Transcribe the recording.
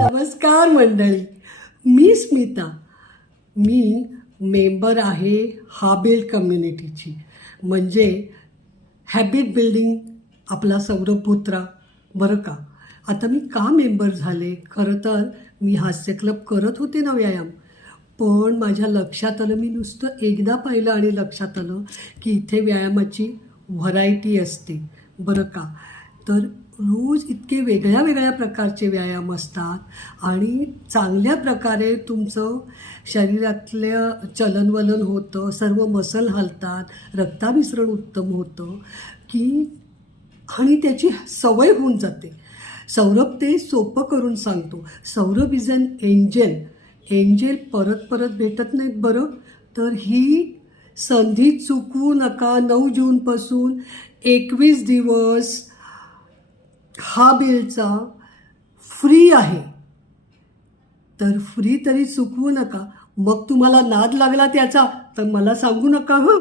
नमस्कार मंडळी, मी स्मिता. मी मेंबर आहे हाबेल कम्युनिटीची, म्हणजे हॅबिट बिल्डिंग आपला सौरभपुत्रा. बरं का, आता मी का मेंबर झाले? खरं तर मी हास्य क्लब करत होते ना व्यायाम, पण माझ्या लक्षात आलं, मी नुसतं एकदा पाहिलं आणि लक्षात आलं की इथे व्यायामाची व्हरायटी असते. बरं का, तर रोज इतके वेगळ्या वेगळ्या प्रकारचे व्यायाम असतात आणि चांगल्या प्रकारे तुमचं शरीरातलं चलनवलन होतं, सर्व मसल हलतात, रक्ताभिसरण उत्तम होतं की आणि त्याची सवय होऊन जाते. सौरभ ते सोपं करून सांगतो. Saurabh is an angel. Angel परत परत भेटत नाहीत बरं. तर ही संधी चुकवू नका. 9 जूनपासून 21 दिवस हा बिलचा फ्री आहे. तर फ्री तरी चुकवू नका. मग तुम्हाला नाद लागला त्याचा तर मला सांगू नका हं.